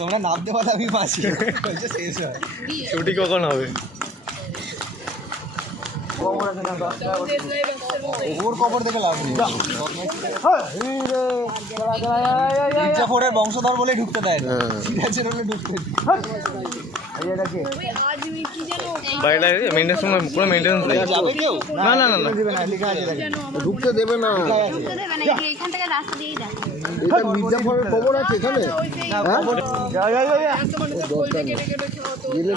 তোমরা নাম পারো আমি বাঁচি। শেষ হয়। ছুটি কখন হবে? ওর কবর দেখে লাভ নেই। বংশধর বলে ঢুকতে দেয় না। সিরাজের হলে ঢুকতে না না না ঢুকতে দেবে না এটা মির্জাফরের খবর আছে এখানে? না কবর যা যা যা যা। দরকার নেই। গেলে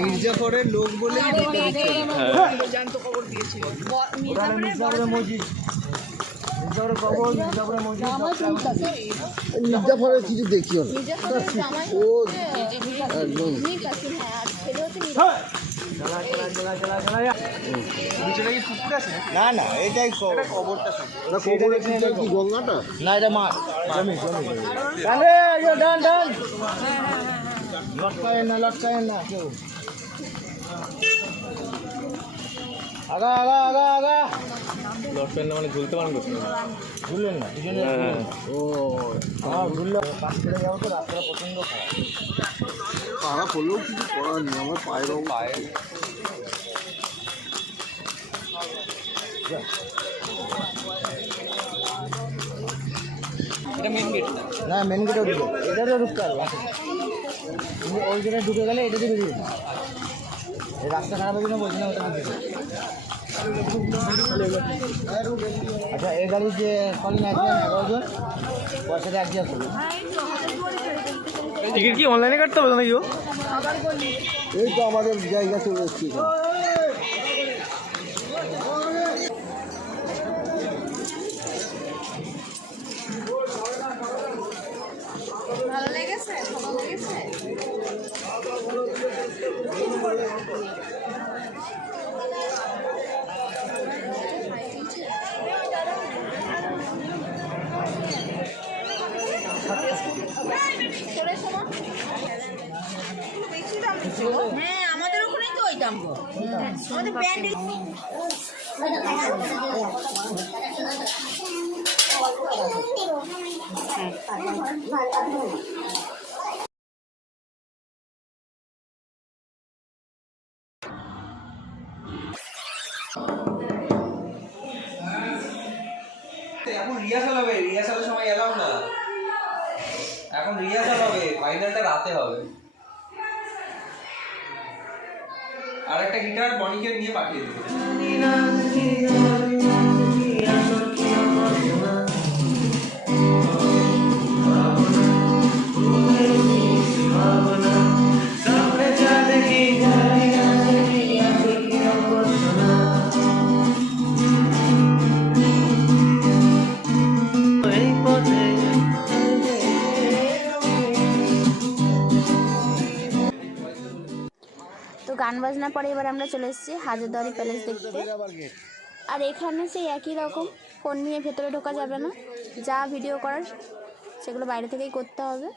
মির্জাফরের লোক বলে ঢুকতে দিচ্ছে না। ওখানে মির্জাফরের মসজিদ। মির্জাফরের কিছু দেখিও না। ও একদম। হ্যাঁ না না এটাই এটা কবরটা না খবরের কি কি গঙ্গাটা? না এটা মা জমি জমি ইয়ে ডান ডান। লটকায় না লটকায় না কেউ। আগা আগা আগা আগা। লট পেন মানে ঝুলতে পারেন তো? ভুললেন না দুজনে হ্যাঁ। ও আমার ভুললো কাজ করে যাব তো রাস্তাটা প্রচণ্ড খারাপ পাড়া করলেও কিছু করার নেই আমার পায়ের পায়ে না? মেন গেটেও ঢুকে। এটাতেও ঢুকতে পারবে তুমি ওই গেটে ঢুকে গেলে এটাতে বেরিয়ে রাস্তা খারাপ হয়ে জন্য বলছি না ওটা। আচ্ছা এই গাড়ি যে কলিং আসবেন এগারো জন ওর সাথে অ্যাডজাস্ট টিকিট কি অনলাইনে কাটতে হবে নাকি ও? এই তো আমাদের জায়গা চলে এসেছি। হ্যাঁ আমাদের ওখানেই তো ওই দাম আমাদের ব্যান্ডেল এখন আনার পরে এবার আমরা চলে এসেছি হাজারদুয়ারি প্যালেস দেখতে। আর এখানে সেই একই রকম, ফোন নিয়ে ভেতরে ঢোকা যাবে না। যা ভিডিও করার, সেগুলো বাইরে থেকেই করতে হবে।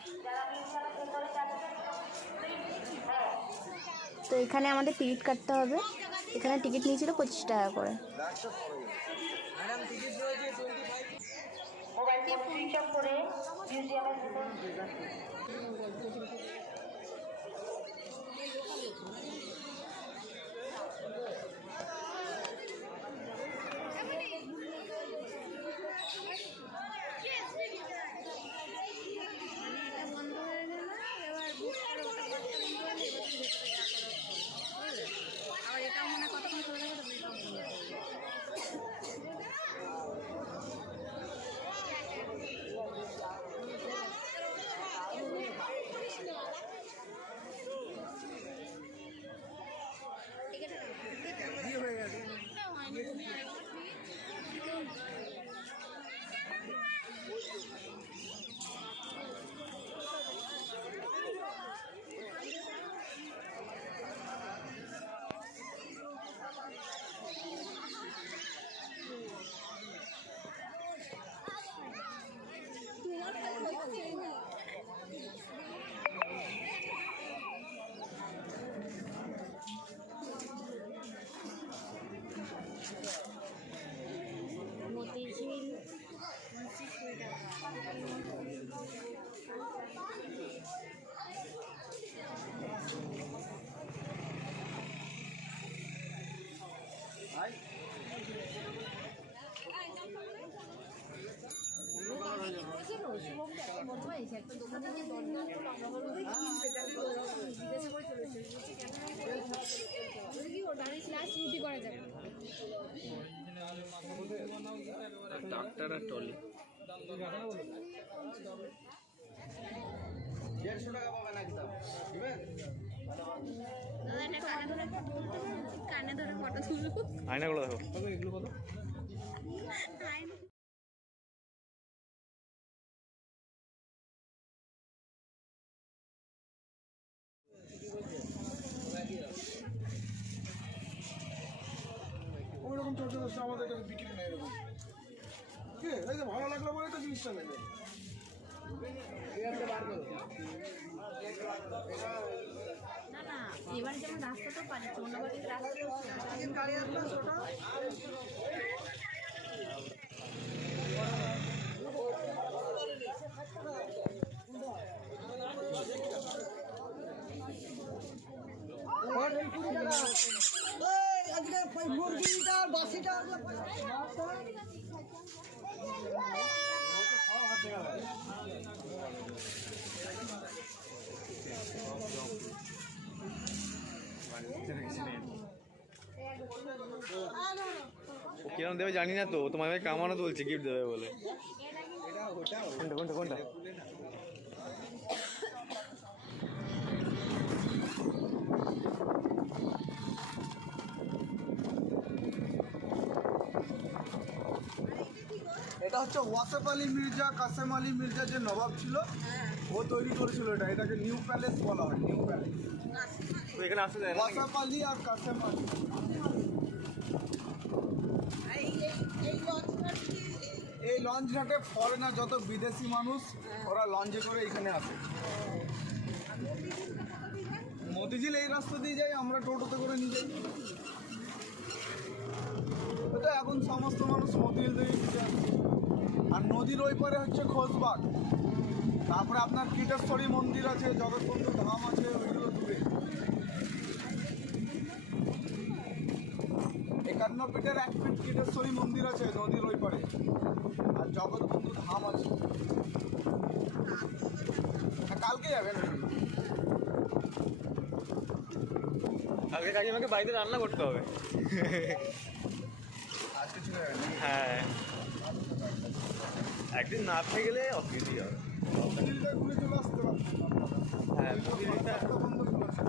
তো এখানে আমাদের টিকিট কাটতে হবে। এখানে টিকিট নিয়েছিল পঁচিশ টাকা করে। করে মিউজিয়ামে ডাক্তার আর টলি। দেড়শো টাকা কানে ধরে ফটো তুলবো। আয়নাগুলো দেখো। ওইরকম চলছে চলছে আমাদের এটা বিক্রি নেই এরকম। কি? এই যে ভালো লাগল বলে তো জিনিসটা নেবে না না এবার যেমন রাস্তাটা পাচ্ছি অন্য বাড়ির রাস্তা ও কিরম দেবে জানি না তো তোমার ভাই কামানো তুলছে গিফট দেবে বলে। কোনটা কোনটা কোনটা? হচ্ছে ওয়াসেফ আলী মির্জা কাসেম আলী মির্জা যে নবাব ছিল ও তৈরি করেছিল এটা। এটাকে নিউ প্যালেস বলা হয় নিউ প্যালেস। এখানে আসতে দেয় না ওয়াসেফ আলী আর কাসেম আলী। এই লঞ্চ ঘাটে ফরেনার যত বিদেশি মানুষ ওরা লঞ্চে করে এখানে আসে। মতিঝিল এই রাস্তা দিয়ে যাই আমরা টোটোতে করে নিয়ে যাই। এখন সমস্ত মানুষ মতিঝিল থেকে আসছে আর নদীর ওই পারে হচ্ছে খোঁজবাগ তারপরে আপনার কীটেশ্বরী মন্দির আছে জগৎবন্ধু ধাম আছে ওইগুলো দূরে। একান্ন ফিটের এক ফিট কীটেশ্বরী মন্দির আছে নদীর ওই পারে। আর জগৎবন্ধু ধাম আছে। কালকে যাবেন? কালকে কাজে আমাকে বাড়িতে রান্না করতে হবে। আজকে হ্যাঁ। একদিন না খেয়ে গেলে অসুবিধা হবে পারবেন হ্যাঁ মতিঝিলটা বন্ধ করেছে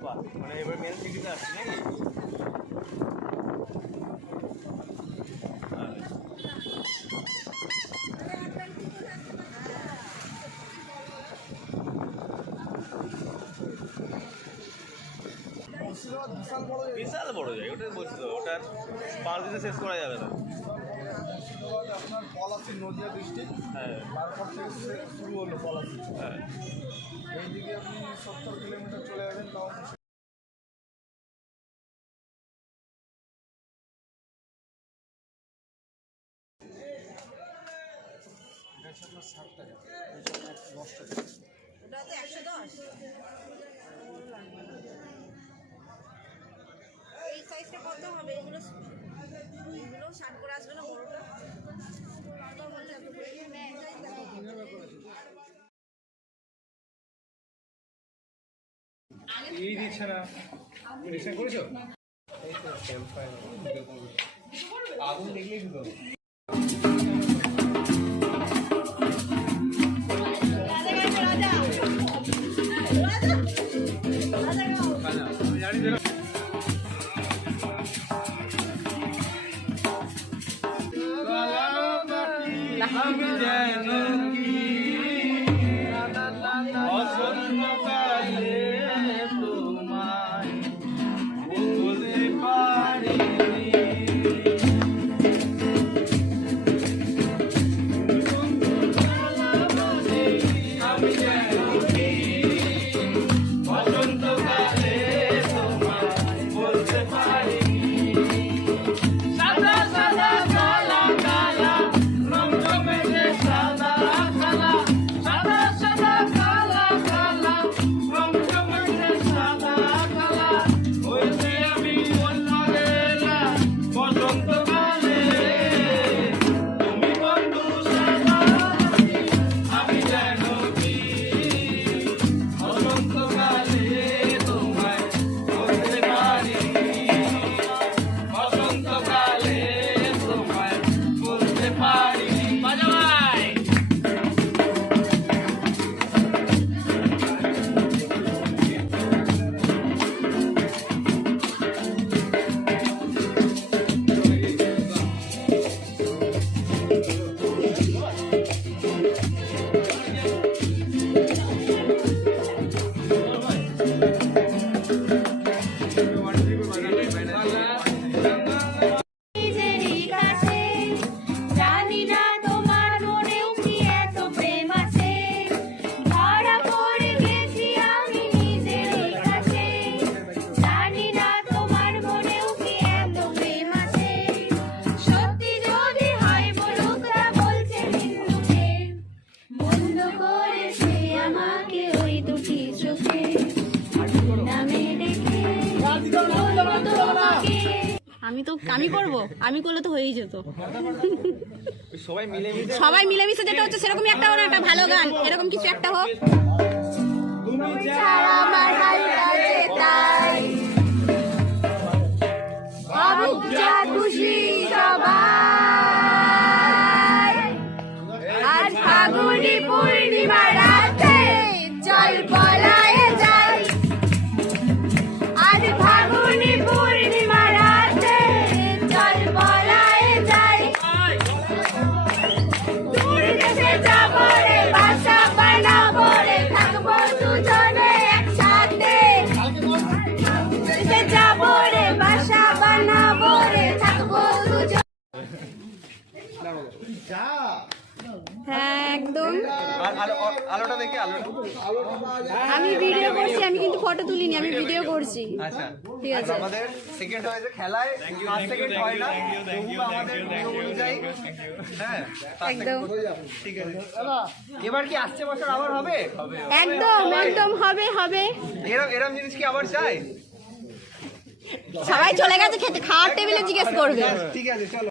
বাহ, মানে এবার মেন সিটিতে আসছি নাকি মুর্শিদাবাদ বিশাল বড় জায়গা। বড় বলছি তো ওটার পাঁচ দিনে শেষ করা যাবে না। মুর্শিদাবাদ আপনার পলাশি নদিয়া ডিস্ট্রিক্ট হ্যাঁ। তারপর থেকে শুরু হলো পলাশি হ্যাঁ এইদিকে আপনি সত্তর কিলোমিটার চলে যাবেন আপনার দশ টাকা এই সাইজটা কত হবে? এগুলো এগুলো ষাট করে আসবে না বড়টা এই দিচ্ছে না রিক্সা করেছ? আগুন দেখলেই ঢুকো আমি যেন আমি তো আমি করব? আমি করলে তো হয়েই যেত। সবাই মিলে মিলে সবাই মিলেমিশে যেটা হচ্ছে সেরকমই একটা হলো একটা ভালো গান। এরকম কিছু একটা হোক। ছাড়া আমার হালটা হ্যাঁ একদম। আলোটা দেখে আমি ভিডিও করছি আমি কিন্তু ফটো তুলিনি আমি ভিডিও করছি। আচ্ছা ঠিক আছে। আমাদের সেকেন্ড হয়েছে খেলায় সেকেন্ড হয় না আমাদের অনুযায়ী হ্যাঁ একদম। ঠিক আছে। এবার কি আসছে বছর আবার হবে? হবে একদম একদম হবে হবে। এরম এরম জিনিস কি আবার চাই? সবাই চলে গেছে খেতে খাওয়ার টেবিলে জিজ্ঞেস করবে। ঠিক আছে চলো।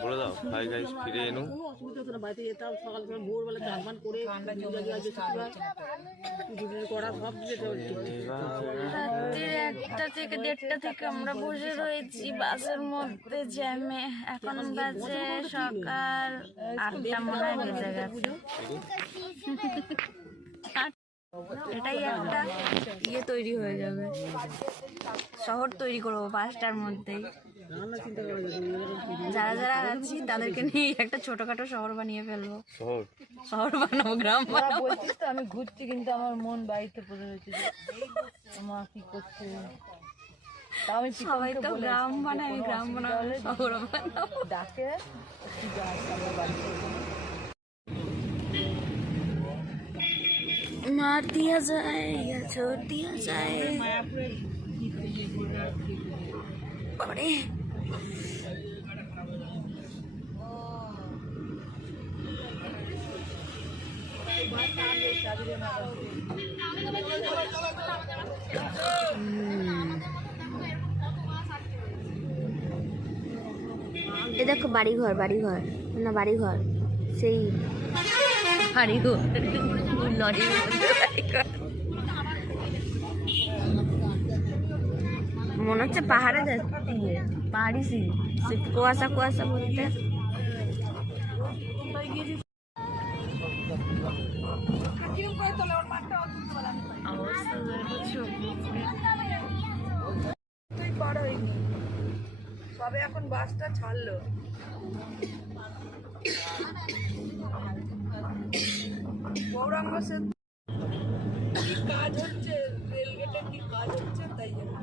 বলে দাও গাইস ফিরে এনো। রাত্রির একটা থেকে দেড়টা থেকে আমরা বসে রয়েছি বাসের মধ্যে জ্যামে। এখন বাজে সকাল আটটা মনে হয় বেজে গেছে। এটাই একটা ইয়ে তৈরি হয়ে যাবে। শহর তৈরি করব পাঁচটার মধ্যেই। যারা যারা আছি তাদেরকে নিয়ে একটা ছোটখাটো শহর বানিয়ে ফেলব। শহর? শহর বানাবো গ্রাম বানাবো। তো আমি ঘুরছি কিন্তু আমার মন বাড়িতে পড়ে রয়েছে মা কি করছে? আমি সবাই তো গ্রাম বানায় আমি গ্রাম বানাবো শহর বানাবো। ডাকে দিয়া যায় বাবারে এ দেখো বাড়িঘর বাড়িঘর না বাড়িঘর সেই বাড়িঘর। মনে হচ্ছে পাহাড়ে যাচ্ছি। পাহাড়ি সিঁড়ি কুয়াশা কুয়াশা বলতে। তুই পার হয়নি সবে এখন বাসটা ছাড়লো। গৌরাঙ্গ কাজ হচ্ছে? রেলগেটের কি কাজ হচ্ছে? তাই জন্য।